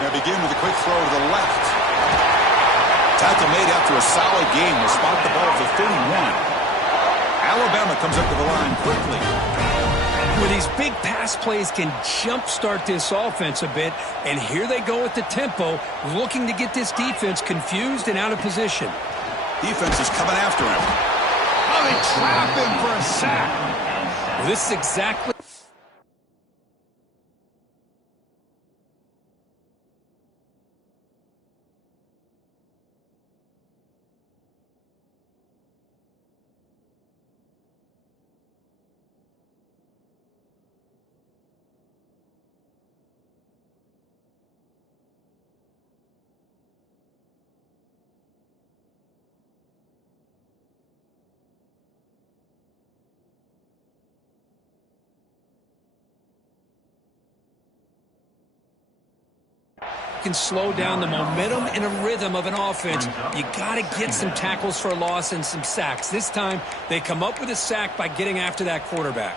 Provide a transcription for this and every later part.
They begin with a quick throw to the left. Tackle made after a solid game. Will spot the ball for 31. Alabama comes up to the line quickly. Well, these big pass plays can jumpstart this offense a bit, and here they go at the tempo, looking to get this defense confused and out of position. Defense is coming after him. Oh, they trap him for a sack. Well, this is exactly... can slow down the momentum and a rhythm of an offense. You got to get some tackles for a loss and some sacks. This time, they come up with a sack by getting after that quarterback.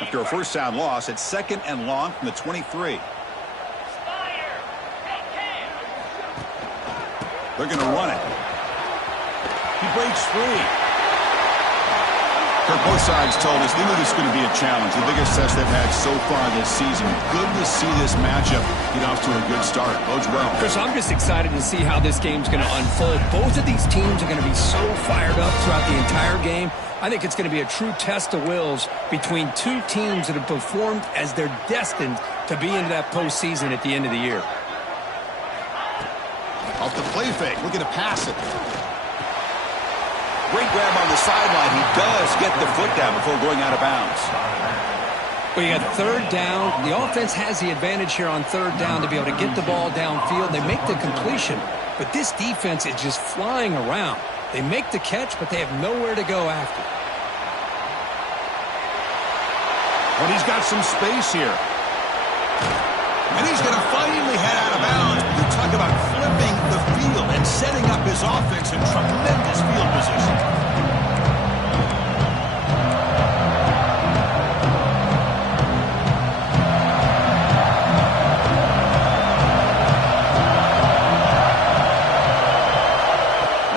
After a first down loss, it's 2nd and long from the 23. They're going to run it. He breaks free. Both sides told us they knew this was going to be a challenge, the biggest test they've had so far this season. Good to see this matchup get off to a good start. Bodes well. Chris, I'm just excited to see how this game's going to unfold. Both of these teams are going to be so fired up throughout the entire game. I think it's going to be a true test of wills between two teams that have performed as they're destined to be into that postseason at the end of the year. Off the play fake, looking to pass it. Great grab on the sideline. He does get the foot down before going out of bounds. Well, you got 3rd down. The offense has the advantage here on 3rd down to be able to get the ball downfield. They make the completion, but this defense is just flying around. They make the catch, but they have nowhere to go after. Well, he's got some space here. And he's going to finally head out of bounds. You talk about flipping the field and setting up his offense in tremendous field position.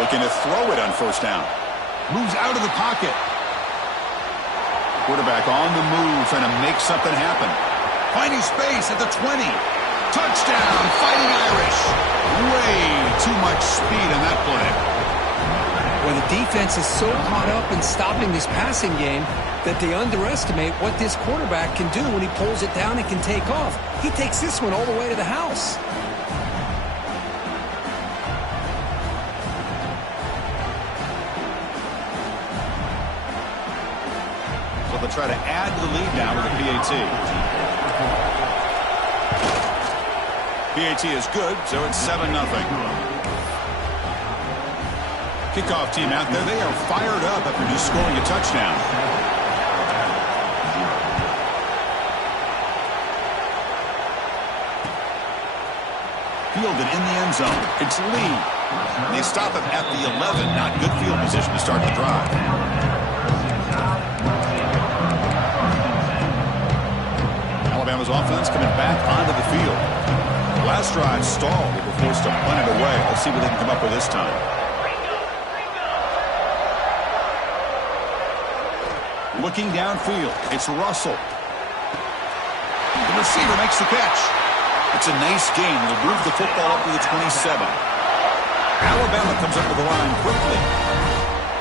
Looking to throw it on 1st down. Moves out of the pocket. Quarterback on the move, trying to make something happen. Finding space at the 20. Touchdown, Fighting Irish. Way too much speed on that play. Well, the defense is so caught up in stopping this passing game that they underestimate what this quarterback can do when he pulls it down and can take off. He takes this one all the way to the house. So they'll try to add to the lead now with a PAT. PAT is good, so it's 7-0. Kickoff team out there, they are fired up after just scoring a touchdown. Fielded in the end zone. It's Lee. They stop him at the 11. Not good field position to start the drive. Alabama's offense coming back onto the field. Last drive stalled. They were forced to punt it away. Let's see what they can come up with this time. Looking downfield. It's Russell. The receiver makes the catch. It's a nice gain. They'll move the football up to the 27. Alabama comes up to the line quickly.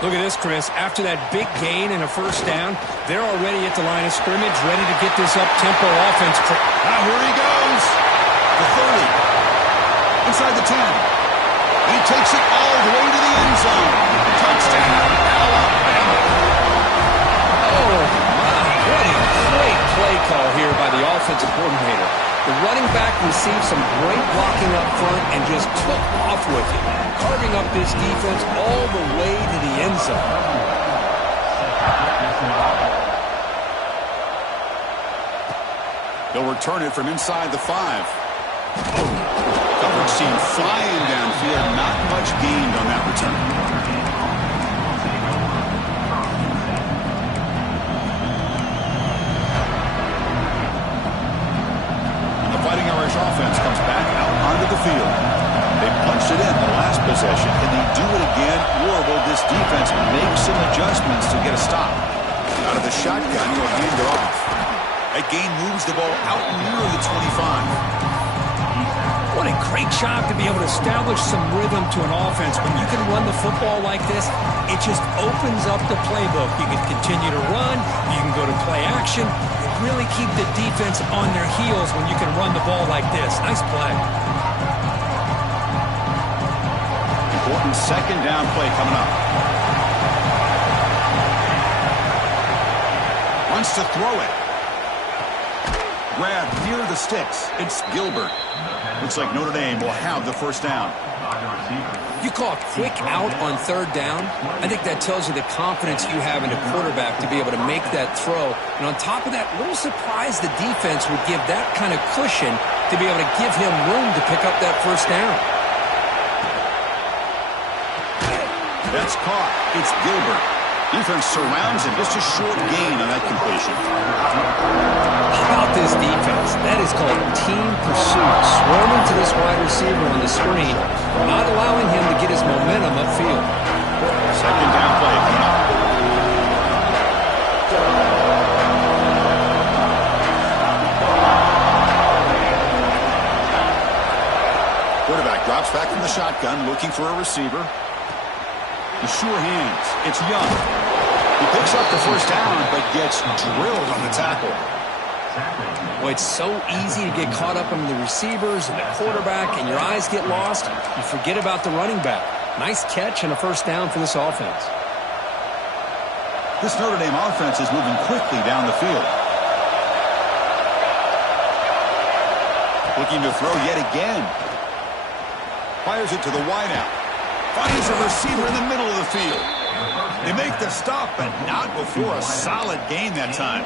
Look at this, Chris. After that big gain and a 1st down, they're already at the line of scrimmage, ready to get this up-tempo offense. Here he goes. The 30. Inside the 10. He takes it all the way to the end zone. Touchdown, Alabama. Oh, my. What a great play call here by the offensive coordinator. The running back received some great blocking up front and just took off with it, carving up this defense all the way to the end zone. They'll return it from inside the 5. Coverage team flying downfield. Not much gained on that return. The Fighting Irish punched it in the last possession. Can they do it again, or will this defense make some adjustments to get a stop? Out of the shotgun, he'll hand it off. That gain moves the ball out near the 25. What a great job to be able to establish some rhythm to an offense. When you can run the football like this, it just opens up the playbook. You can continue to run. You can go to play action. You really keep the defense on their heels when you can run the ball like this. Nice play. Important second down play coming up. Wants to throw it. Grab near the sticks. It's Gilbert. Looks like Notre Dame will have the first down. You call a quick out on third down. I think that tells you the confidence you have in a quarterback to be able to make that throw. And on top of that, a little surprised the defense would give that kind of cushion to be able to give him room to pick up that first down. That's caught. It's Gilbert. Defense surrounds him. Just a short gain on that completion. How about this defense? That is called team pursuit. Swarming to this wide receiver on the screen, not allowing him to get his momentum upfield. Second down play coming up. Quarterback drops back from the shotgun, looking for a receiver. The sure hands. It's Young. He picks up the first down, but gets drilled on the tackle. Well, it's so easy to get caught up in the receivers and the quarterback, and your eyes get lost. You forget about the running back. Nice catch and a first down for this offense. This Notre Dame offense is moving quickly down the field. Looking to throw yet again. Fires it to the wideout. Finds a receiver in the middle of the field. They make the stop, but not before a solid gain that time.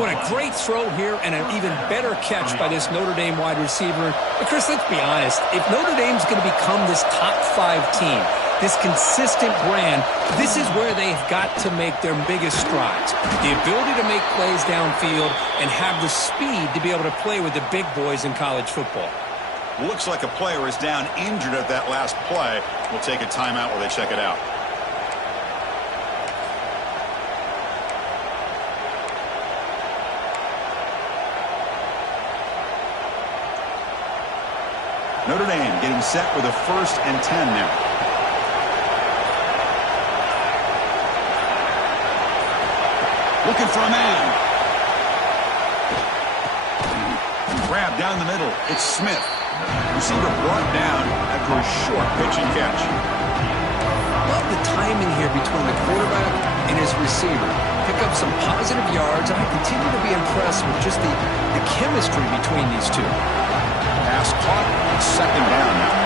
What a great throw here and an even better catch by this Notre Dame wide receiver. But Chris, let's be honest. If Notre Dame's going to become this top 5 team, this consistent brand, this is where they've got to make their biggest strides. The ability to make plays downfield and have the speed to be able to play with the big boys in college football. Looks like a player is down injured at that last play. We'll take a timeout while they check it out. Notre Dame getting set with a 1st and 10 now. Looking for a man. Grab down the middle. It's Smith. Receiver brought down after a short pitch and catch. Love the timing here between the quarterback and his receiver. Pick up some positive yards. I continue to be impressed with just the chemistry between these two. Pass caught. Second down now.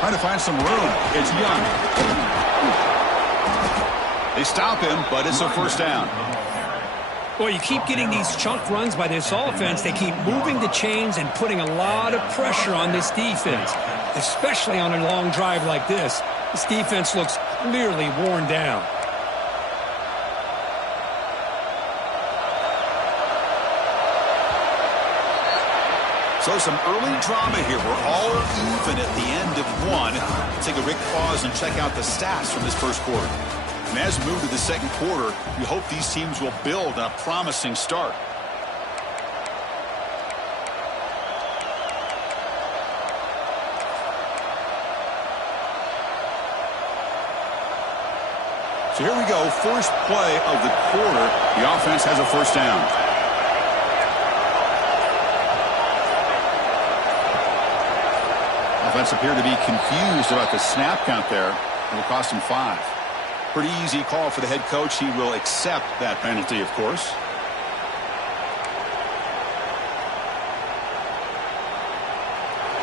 Trying to find some room. It's Young. They stop him, but it's a first down. Well, you keep getting these chunk runs by this offense. They keep moving the chains and putting a lot of pressure on this defense, especially on a long drive like this. This defense looks clearly worn down. So some early drama here. We're all even at the end of one. Take a quick pause and check out the stats from this first quarter. And as we move to the second quarter, we hope these teams will build on a promising start. So here we go. First play of the quarter. The offense has a first down. Offense appeared to be confused about the snap count there. It will cost him 5. Pretty easy call for the head coach. He will accept that penalty, of course.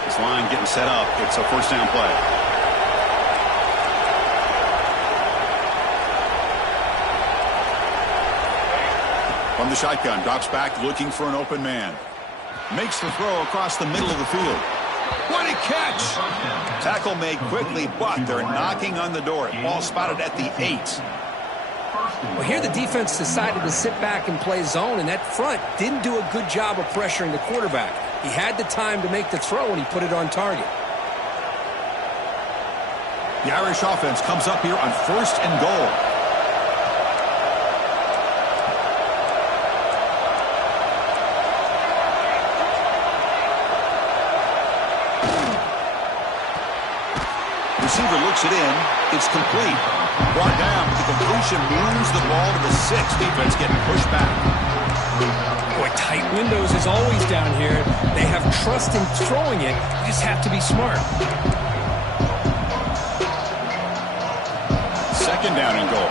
This line getting set up. It's a first down play. From the shotgun, drops back looking for an open man. Makes the throw across the middle of the field. What a catch! Tackle made quickly, but they're knocking on the door. Ball spotted at the 8. Well, here the defense decided to sit back and play zone, and that front didn't do a good job of pressuring the quarterback. He had the time to make the throw, and he put it on target. The Irish offense comes up here on 1st and goal. Receiver looks it in. It's complete. Brought down, but the completion moves the ball to the 6. Defense getting pushed back. Boy, tight windows is always down here. They have trust in throwing it. You just have to be smart. 2nd down and goal.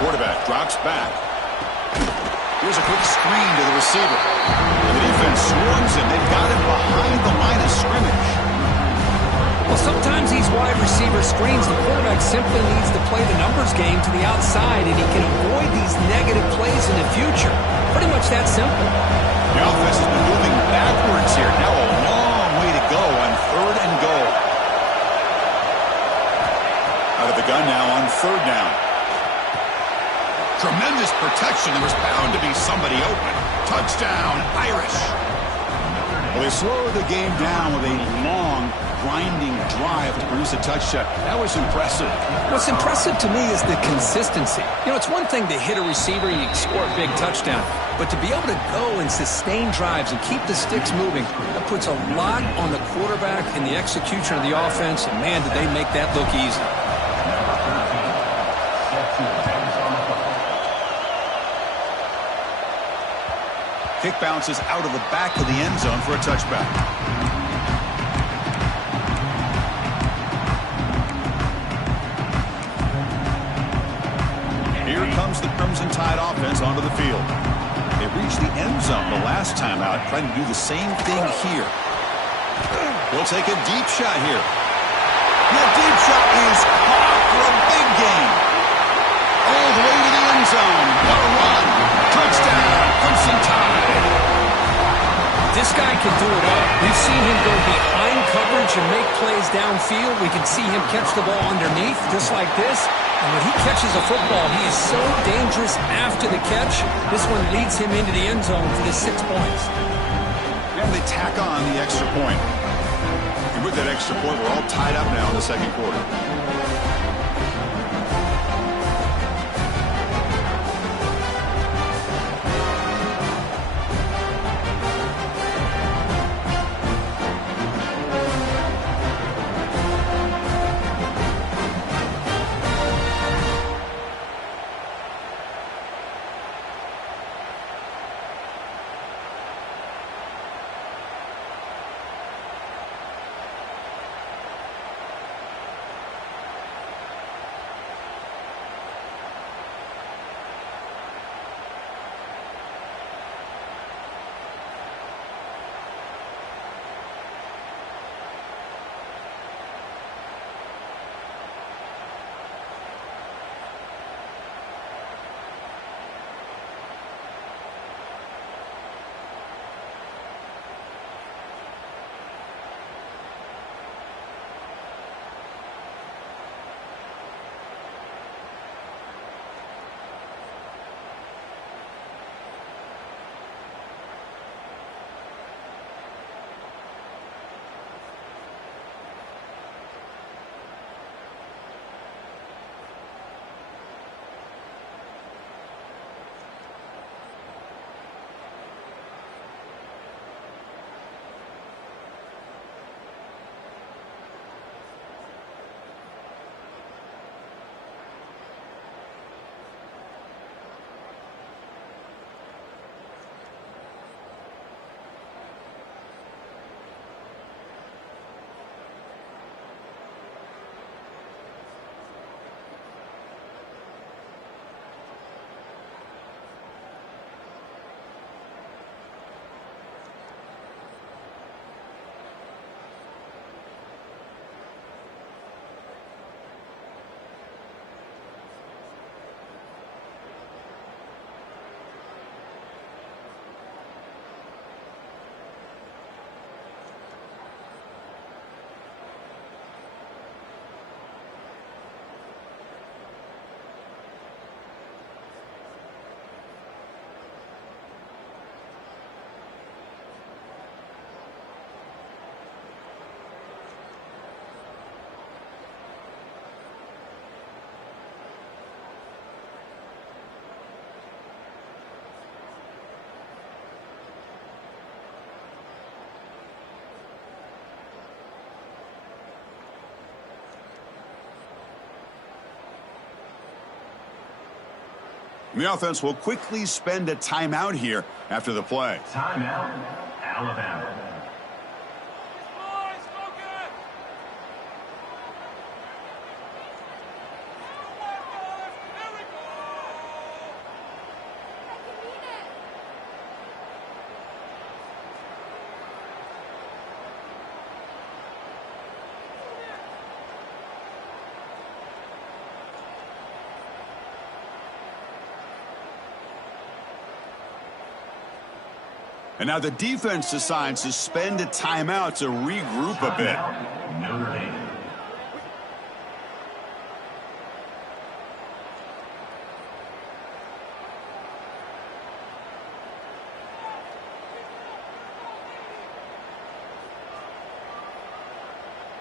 Quarterback drops back. Here's a quick screen to the receiver. And the defense swarms him. They've got him behind the line of scrimmage. Well, sometimes these wide receiver screens, the quarterback simply needs to play the numbers game to the outside, and he can avoid these negative plays in the future. Pretty much that simple. The offense has been moving backwards here. Now a long way to go on 3rd and goal. Out of the gun now on 3rd down. Tremendous protection. There was bound to be somebody open. Touchdown, Irish. Well, they slow the game down with a long, grinding drive to produce a touchdown. That was impressive. What's impressive to me is the consistency. You know, it's one thing to hit a receiver and you can score a big touchdown, but to be able to go and sustain drives and keep the sticks moving, that puts a lot on the quarterback and the execution of the offense, and man, did they make that look easy. Kick bounces out of the back of the end zone for a touchback. Here comes the Crimson Tide offense onto the field. They reached the end zone the last time out, trying to do the same thing here. He'll take a deep shot here. That deep shot is caught for a big gain. All the way to the end zone. What a run. Touchdown, Crimson Tide. This guy can do it all. We've seen him go behind coverage and make plays downfield. We can see him catch the ball underneath, just like this. And when he catches a football, he is so dangerous after the catch. This one leads him into the end zone for the 6 points. And they tack on the extra point. And with that extra point, we're all tied up now in the 2nd quarter. The offense will quickly spend a timeout here after the play. Timeout, Alabama. And now the defense decides to spend a timeout to regroup a bit. Notre